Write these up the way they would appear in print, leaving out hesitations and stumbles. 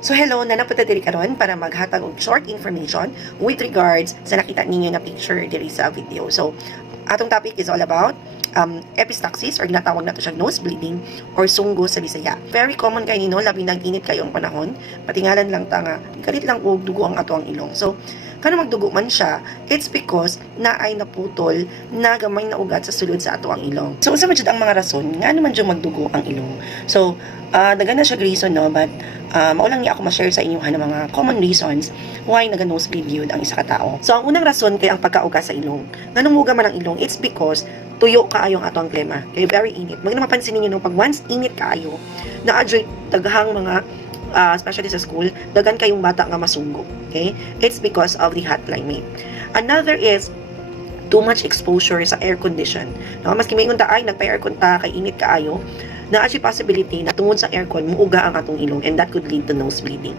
So hello, nanapunta diri karon para maghatag og short information with regards sa nakita ninyo na picture diri sa video. So atong topic is all about epistaxis or ginatawag nato siyang nose bleeding or sunggo sa Bisaya. Very common kay nino labi nag-init kayo ang panahon. Patingalan lang ta nga kalit lang og dugo ang ato ang ilong. So kano magdugo man siya, it's because na ay naputol na gamay na ugat sa sulod sa ato ang ilong. So unsa man jud ang mga rason nga naman jud magdugo ang ilong. So dagan na siya reason no, but maulang niya ako ma-share sa inyo ng mga common reasons why naga-nosebleed yun ang isa ka tao. So ang unang rason kay ang pagkauga sa ilong. Nganong muga man ang ilong, it's because tuyo kaayo ang ato ang klema. Kay very init. Magna mapansin niyo no, pag once init kaayo, na-adjoy daghang mga especially sa school, dagan kayong bata nga masunggo. Okay? It's because of the hot climate. Another is too much exposure sa air condition. No, maski may unta ay nagpa-aircon ta kay init kaayo, na actually possibility na tungod sa aircon muuga ang atong ilong and that could lead to nose bleeding.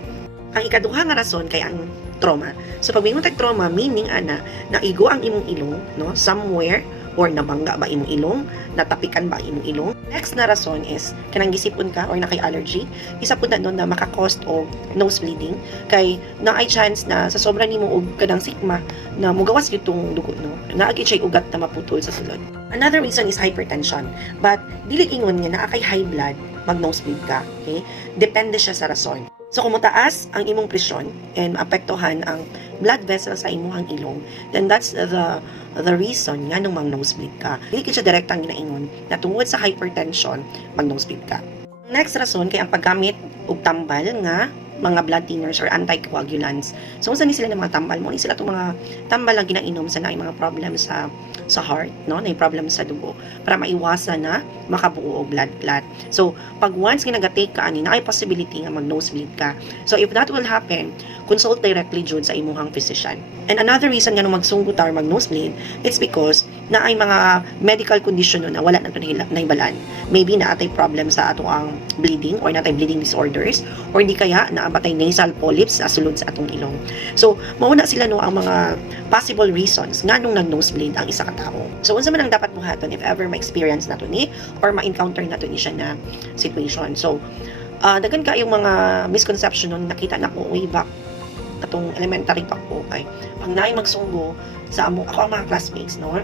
Ang ikaduha nga rason kay ang trauma. So pag may trauma, meaning ana naigo ang imong ilong, no, somewhere or nabangga ba imong ilong, natapikan ba imong ilong. Next na rason is kanang gisipon ka or na kay allergy. Isa pud na nun na maka-cause of nose bleeding kay naay chance na sa sobra nimo og kanang sikma na mugawas gyud tong dugo no. Naagi siya ugat na maputol sa sulod. Another reason is hypertension. But dili ingon nga naa kay high blood mag nosebleed ka, okay? Depende siya sa rason. So kung mataas ang imong presyon and apektuhan ang blood vessels sa imong ilong, then that's the reason nga nung mag-nosebleed ka. Dili siya direktang ginaingon na tungod sa hypertension mag-nosebleed ka. Next rason kay ang paggamit og tambal nga mga blood thinners or anticoagulants. So unsa ni sila ng mga tambal mo? Ni sila tong mga tambal lang ginainom sa naay mga problem sa heart, no? Naay problem sa dugo para maiwasan na makabuo og blood clot. So pag once ginagatake ka ani naay possibility nga mag-nosebleed ka. So if that will happen, consult directly jud sa imong physician. And another reason nga nung magsunggot or mag-nosebleed, it's because naay mga medical condition na wala na nahibalan. Maybe naatay problem sa ato ang bleeding or naatay bleeding disorders or di kaya naabantay nasal polyps sa sulod sa atong ilong. So mauna sila no ang mga possible reasons nga nung nag-nosebleed ang isa ka tao. So unsa man ang dapat buhaton if ever ma-experience nato ni or ma-encounter nato ni siya na situation. So dagan kayong mga misconception nun nakita na ko way back atong elementary pa ko kay pag naay magsunggo sa ako ang mga classmates no,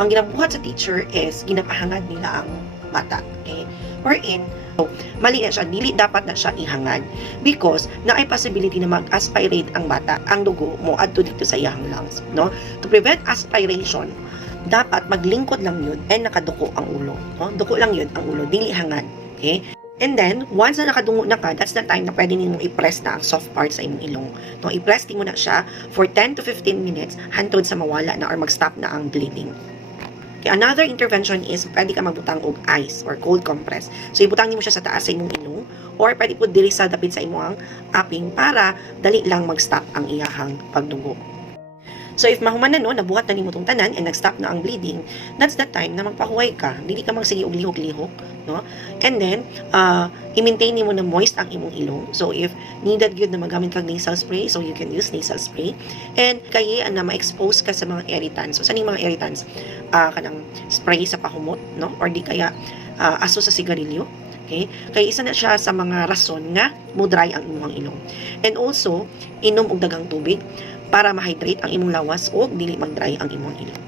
ang ginabuhat sa teacher is ginapahangad nila ang bata, okay? Wherein so, mali na siya, dili dapat na siya ihangad because naay possibility na mag-aspirate ang bata, ang dugo mo adto dito sa iyang lungs, no? To prevent aspiration, dapat maglingkod lang yun and nakaduko ang ulo, no? Duko lang yun ang ulo, dili hangad, okay? And then, once na nakadungo na ka, that's the time na pwede ninyo i-press na ang soft part sa inyong ilong. No, i-press mo na siya for 10 to 15 minutes hantod sa mawala na or mag-stop na ang bleeding. Okay, another intervention is pwede ka magbutang og ice or cold compress. So, ibutang nimo siya sa taas sa imong ilong or pwede po diri sa dapit sa imong aping para dali lang mag-stop ang iyahang pagdugo. So if mahuman na no, nabuhat na nimo tong tanan and nag-stop na ang bleeding, that's the time na magpahuway ka. Dili ka magsige og lihok-lihok, no? And then i-maintain nimo na moist ang imong ilong. So if needed gyud na magamit kag nasal spray, so you can use nasal spray. And kay na ma-expose ka sa mga irritants. So saning mga irritants, kanang spray sa pahumot, no? Or di kaya aso sa sigarilyo. Okay? Kaya isa na siya sa mga rason nga mo dry ang imong ilong. And also, inom og daghang tubig para ma-hydrate ang imong lawas o dili mag-dry ang imong ilong.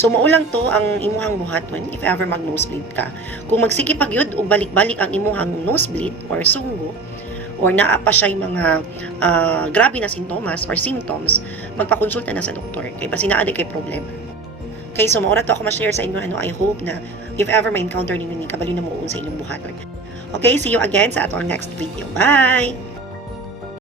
So maulang to ang imuhang buhaton if ever mag-nosebleed ka. Kung magsige pa gyud og balik-balik ang imuhang nosebleed or sunggo or naa pa siya mga grabe na sintomas or symptoms, magpakonsulta na sa doktor kay basi naa kay problema. Okay, so maura to ako ma-share sa inyo I hope na if ever ma-encounter ninyo ni kabalo na mo sa inyong buhaton. Okay, see you again sa atong next video. Bye!